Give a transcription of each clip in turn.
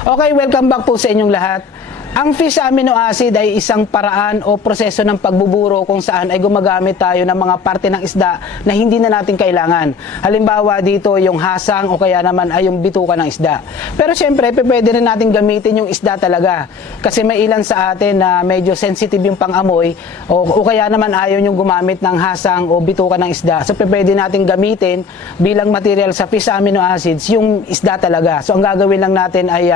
Okay, welcome back po sa inyong lahat. Ang fish amino acid ay isang paraan o proseso ng pagbuburo kung saan ay gumagamit tayo ng mga parte ng isda na hindi na natin kailangan. Halimbawa dito yung hasang o kaya naman ay yung bituka ng isda. Pero syempre, pwede rin natin gamitin yung isda talaga. Kasi may ilan sa atin na medyo sensitive yung pang-amoy o kaya naman ayaw yung gumamit ng hasang o bituka ng isda. So pwede natin gamitin bilang material sa fish amino acids yung isda talaga. So ang gagawin lang natin ay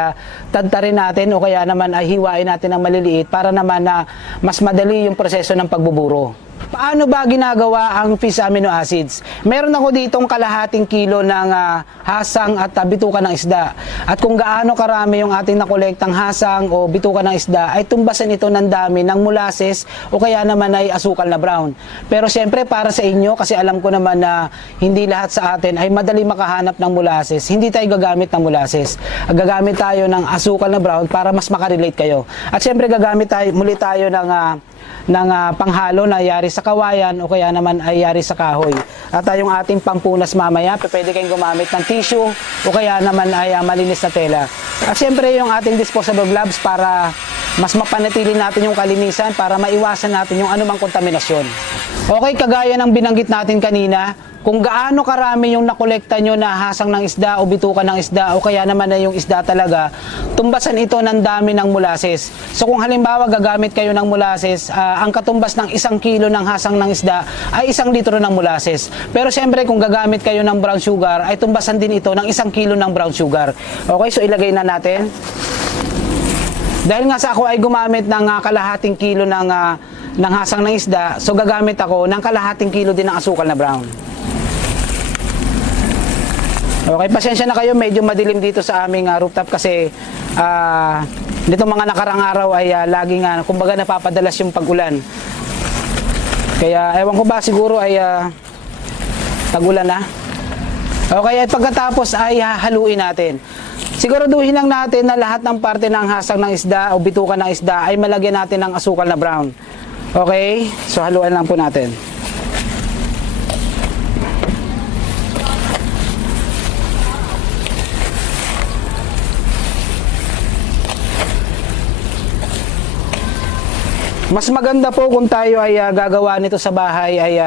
tadtarin natin o kaya naman ay hiwain natin ng maliliit para naman na mas madali yung proseso ng pagbuburo. Paano ba ginagawa ang fish amino acids? Meron ako ditong kalahating kilo ng hasang at bituka ng isda. At kung gaano karami yung ating nakolektang hasang o bituka ng isda, ay tumbasan ito ng dami ng molasses o kaya naman ay asukal na brown. Pero siyempre para sa inyo, kasi alam ko naman na hindi lahat sa atin ay madali makahanap ng molasses, hindi tayo gagamit ng molasses. Gagamit tayo ng asukal na brown para mas makarelate kayo. At siyempre gagamit tayo, muli tayo ng panghalo na yari sa kawayan o kaya naman ay yari sa kahoy. At yung ating pampunas mamaya, pwede kayong gumamit ng tissue o kaya naman ay malinis na tela. At siyempre yung ating disposable gloves para mas mapanatili natin yung kalinisan para maiwasan natin yung anumang kontaminasyon. Okay, kagaya ng binanggit natin kanina, kung gaano karami yung nakolekta nyo na hasang ng isda o bituka ng isda o kaya naman na yung isda talaga, tumbasan ito ng dami ng molasses. So kung halimbawa gagamit kayo ng molasses, ang katumbas ng 1 kilo ng hasang ng isda ay 1 litro ng molasses. Pero siyempre kung gagamit kayo ng brown sugar, ay tumbasan din ito ng 1 kilo ng brown sugar. Okay, so ilagay na natin. Dahil nga sa ako ay gumamit ng kalahating kilo ng hasang ng isda, so gagamit ako ng kalahating kilo din ng asukal na brown. Okay, pasensya na kayo, medyo madilim dito sa aming rooftop kasi dito mga nakarang araw ay laging kumbaga napapadalas yung pag-ulan. Kaya ewan ko ba, siguro ay tag-ulan na. Okay, at pagkatapos ay haluin natin. Siguraduhin lang natin na lahat ng parte ng hasang ng isda o bituka ng isda ay malagyan natin ng asukal na brown. Okay, so haluan lang po natin. Mas maganda po kung tayo ay gagawa nito sa bahay ay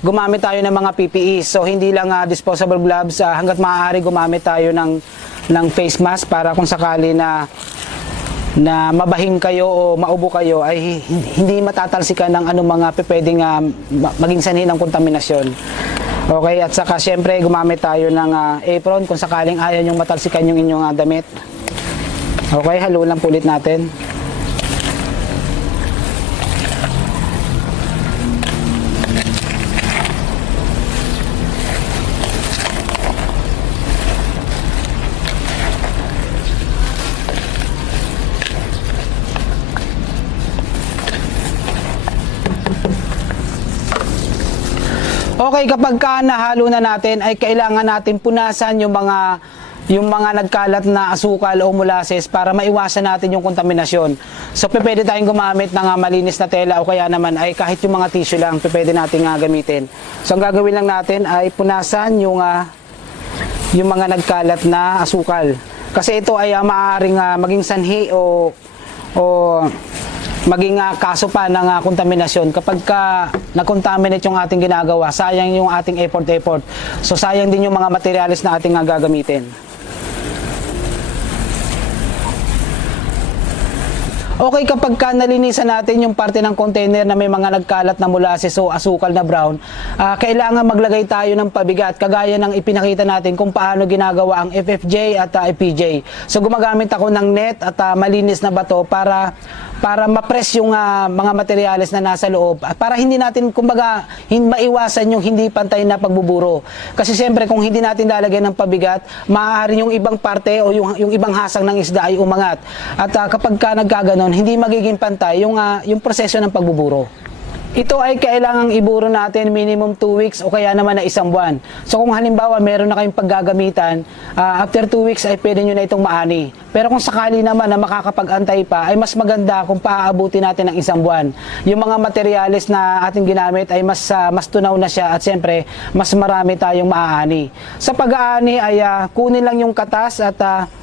gumamit tayo ng mga PPE. So hindi lang disposable gloves, hanggat maaari gumamit tayo ng face mask para kung sakali na mabahing kayo o maubo kayo ay hindi matatalsikan ng anong mga pwedeng maging sanhi ng kontaminasyon. Okay, at saka syempre gumamit tayo ng apron kung sakaling ayaw nyong matalsikan yung inyong damit. Okay, haluan lang po ulit natin. Okay, kapag nahalo na natin ay kailangan natin punasan yung mga nagkalat na asukal o molasses para maiwasan natin yung kontaminasyon. So pwede tayong gumamit ng malinis na tela o kaya naman ay kahit yung mga tissue lang pwede natin gamitin. So ang gagawin lang natin ay punasan yung mga nagkalat na asukal. Kasi ito ay maaaring maging sanhi o maging kaso pa ng kontaminasyon kapag na-contaminate yung ating ginagawa, sayang yung ating effort. So sayang din yung mga materials na ating gagamitin. Okay, kapag nalinisan natin yung parte ng container na may mga nagkalat na molasses o asukal na brown, kailangan maglagay tayo ng pabigat kagaya ng ipinakita natin kung paano ginagawa ang FFJ at FPJ. So gumagamit ako ng net at malinis na bato para ma-press yung mga materyales na nasa loob at para hindi natin kumbaga maiwasan yung hindi pantay na pagbuburo. Kasi siyempre kung hindi natin lalagyan ng pabigat, maaari yung ibang parte o yung ibang hasang ng isda ay umangat. At kapag nagkaganon, hindi magiging pantay yung proseso ng pagbuburo. Ito ay kailangang iburo natin minimum 2 weeks o kaya naman na 1 buwan. So kung halimbawa meron na kayong paggagamitan, after 2 weeks ay pwede nyo na itong maani. Pero kung sakali naman na makakapag-antay pa, ay mas maganda kung paaabuti natin ng 1 buwan. Yung mga materyales na ating ginamit ay mas tunaw na siya at siyempre mas marami tayong maaani. Sa pag-aani ay kunin lang yung katas at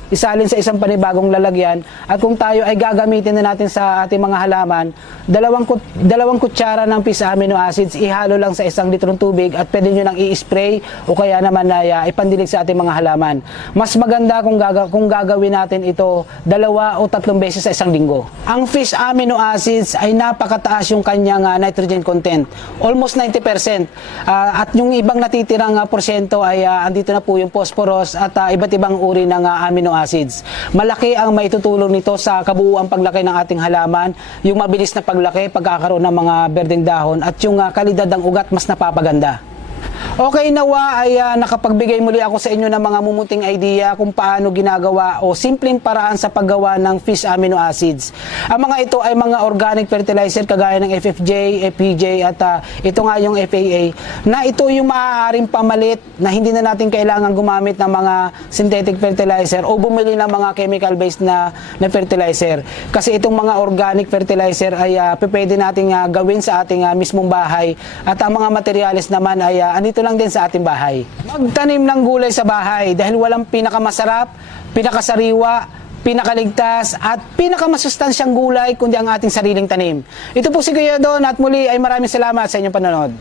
isalin sa isang panibagong lalagyan, at kung tayo ay gagamitin na natin sa ating mga halaman, dalawang kutsara ng fish amino acids, ihalo lang sa 1 litrong tubig at pwede nyo nang i-spray o kaya naman na ipandilig sa ating mga halaman. Mas maganda kung gagawin natin ito 2 o 3 beses sa isang linggo. Ang fish amino acids ay napakataas yung kanyang nitrogen content, almost 90%. At yung ibang natitirang porsyento ay andito na po yung phosphorus at iba't ibang uri ng amino acids. Malaki ang maitutulong nito sa kabuuang paglaki ng ating halaman, yung mabilis na paglaki, pagkakaroon ng mga berdeng dahon at yung kalidad ng ugat mas napapaganda. Okay, nawa ay nakapagbigay muli ako sa inyo ng mga mumuting idea kung paano ginagawa o simpleng paraan sa paggawa ng fish amino acids. Ang mga ito ay mga organic fertilizer kagaya ng FFJ, FPJ at ito nga yung FAA, na ito yung maaaring pamalit na hindi na natin kailangan gumamit ng mga synthetic fertilizer o bumili ng mga chemical based na fertilizer. Kasi itong mga organic fertilizer ay pwede nating gawin sa ating mismong bahay at ang mga materyales naman ay andito lang din sa ating bahay. Magtanim ng gulay sa bahay dahil walang pinakamasarap, pinakasariwa, pinakaligtas at pinakamasustansyang gulay kundi ang ating sariling tanim. Ito po si Kuya Don at muli ay maraming salamat sa inyong panonood.